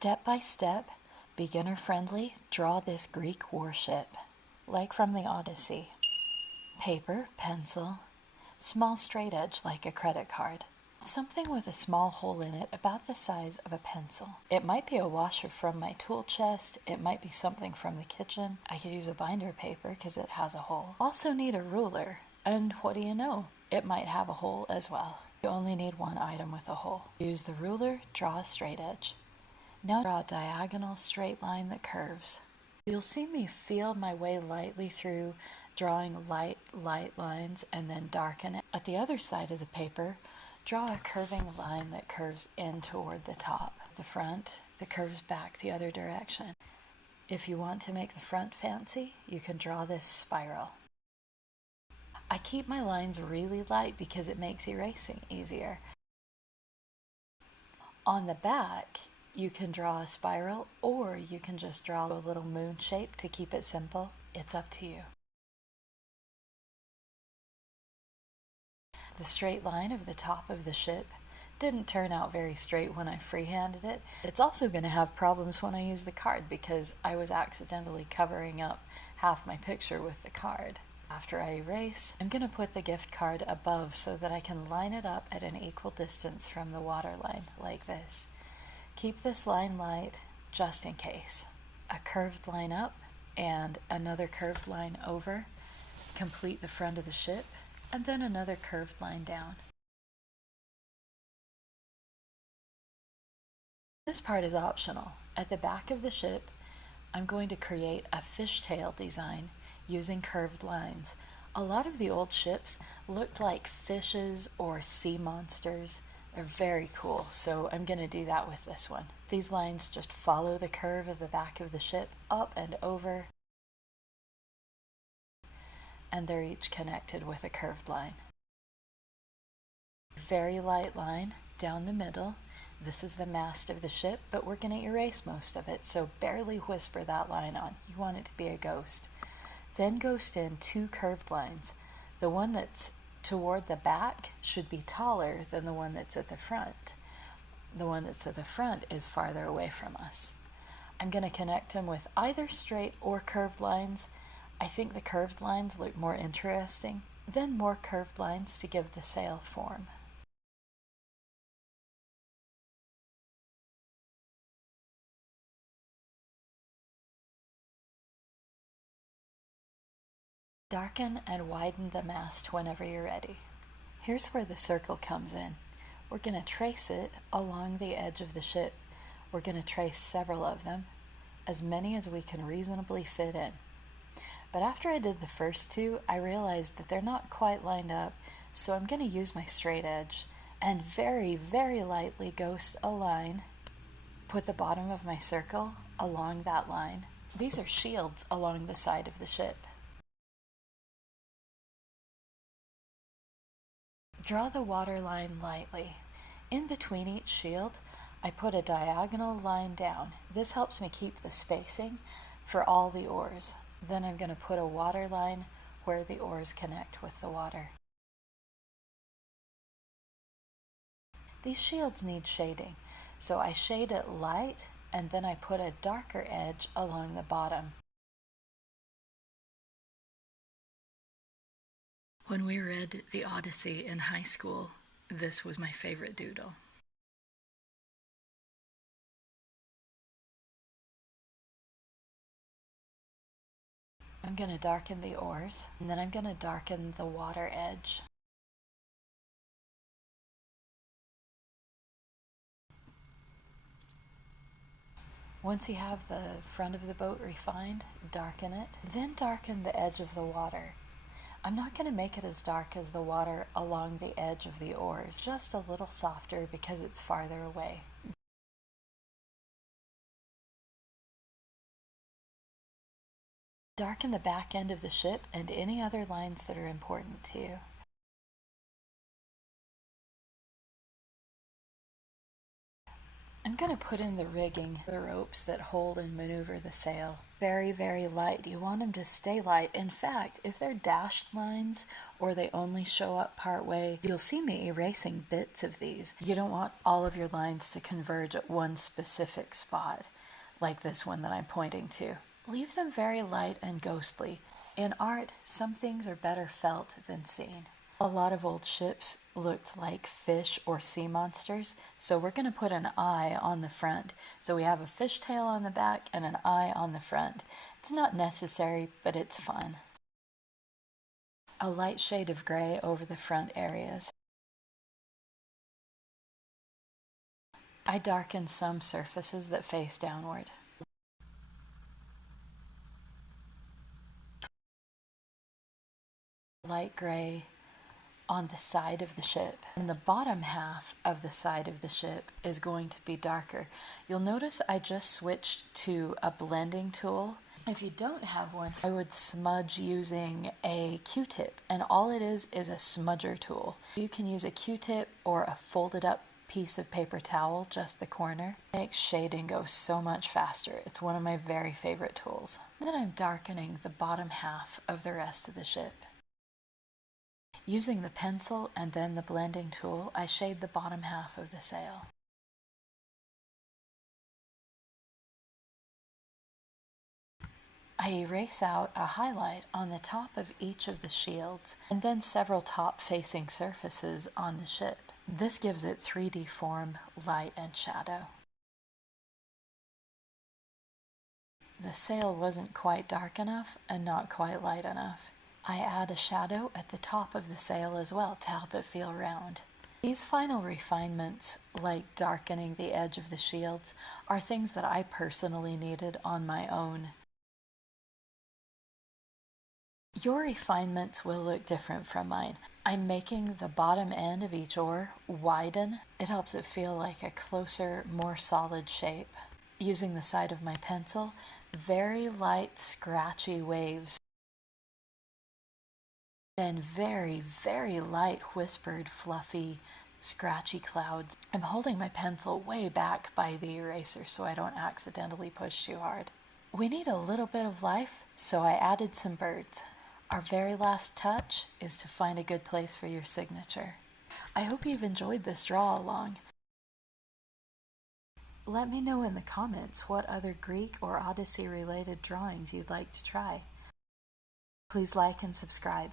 Step by step, beginner friendly, draw this Greek warship, like from the Odyssey. Paper, pencil, small straight edge like a credit card. Something with a small hole in it about the size of a pencil. It might be a washer from my tool chest, it might be something from the kitchen. I could use a binder paper because it has a hole. Also need a ruler, and what do you know? It might have a hole as well. You only need one item with a hole. Use the ruler, draw a straight edge. Now draw a diagonal straight line that curves. You'll see me feel my way lightly through drawing light lines and then darken it. At the other side of the paper, draw a curving line that curves in toward the top. The front, that curves back the other direction. If you want to make the front fancy, you can draw this spiral. I keep my lines really light because it makes erasing easier. On the back, you can draw a spiral, or you can just draw a little moon shape to keep it simple. It's up to you. The straight line of the top of the ship didn't turn out very straight when I freehanded it. It's also going to have problems when I use the card because I was accidentally covering up half my picture with the card. After I erase, I'm going to put the gift card above so that I can line it up at an equal distance from the waterline, like this. Keep this line light just in case. A curved line up and another curved line over complete the front of the ship, and then another curved line down. This part is optional. At the back of the ship, I'm going to create a fishtail design using curved lines. A lot of the old ships looked like fishes or sea monsters. They're very cool, so I'm going to do that with this one. These lines just follow the curve of the back of the ship up and over, and they're each connected with a curved line. Very light line down the middle. This is the mast of the ship, but we're going to erase most of it, so barely whisper that line on. You want it to be a ghost. Then ghost in two curved lines. The one that's toward the back should be taller than the one that's at the front. The one that's at the front is farther away from us. I'm going to connect them with either straight or curved lines. I think the curved lines look more interesting. Then more curved lines to give the sail form. Darken and widen the mast whenever you're ready. Here's where the circle comes in. We're going to trace it along the edge of the ship. We're going to trace several of them, as many as we can reasonably fit in. But after I did the first two, I realized that they're not quite lined up, so I'm going to use my straight edge and very, very lightly ghost a line. Put the bottom of my circle along that line. These are shields along the side of the ship. Draw the water line lightly. In between each shield, I put a diagonal line down. This helps me keep the spacing for all the oars. Then I'm going to put a water line where the oars connect with the water. These shields need shading, so I shade it light and then I put a darker edge along the bottom. When we read the Odyssey in high school, this was my favorite doodle. I'm going to darken the oars, and then I'm going to darken the water edge. Once you have the front of the boat refined, darken it, then darken the edge of the water. I'm not going to make it as dark as the water along the edge of the oars, just a little softer because it's farther away. Darken the back end of the ship and any other lines that are important to you. I'm going to put in the rigging, the ropes that hold and maneuver the sail. Very, very light. You want them to stay light. In fact, if they're dashed lines or they only show up part way, you'll see me erasing bits of these. You don't want all of your lines to converge at one specific spot, like this one that I'm pointing to. Leave them very light and ghostly. In art, some things are better felt than seen. A lot of old ships looked like fish or sea monsters, so we're going to put an eye on the front. So we have a fish tail on the back and an eye on the front. It's not necessary, but it's fun. A light shade of gray over the front areas. I darken some surfaces that face downward. Light gray on the side of the ship, and the bottom half of the side of the ship is going to be darker. You'll notice I just switched to a blending tool. If you don't have one, I would smudge using a Q-tip, and all it is a smudger tool. You can use a Q-tip or a folded up piece of paper towel, just the corner. It makes shading go so much faster. It's one of my very favorite tools. Then I'm darkening the bottom half of the rest of the ship. Using the pencil and then the blending tool, I shade the bottom half of the sail. I erase out a highlight on the top of each of the shields and then several top-facing surfaces on the ship. This gives it 3D form, light, and shadow. The sail wasn't quite dark enough and not quite light enough. I add a shadow at the top of the sail as well to help it feel round. These final refinements, like darkening the edge of the shields, are things that I personally needed on my own. Your refinements will look different from mine. I'm making the bottom end of each oar widen. It helps it feel like a closer, more solid shape. Using the side of my pencil, very light, scratchy waves. Then very, very light, whispered, fluffy, scratchy clouds. I'm holding my pencil way back by the eraser so I don't accidentally push too hard. We need a little bit of life, so I added some birds. Our very last touch is to find a good place for your signature. I hope you've enjoyed this draw along. Let me know in the comments what other Greek or Odyssey related drawings you'd like to try. Please like and subscribe.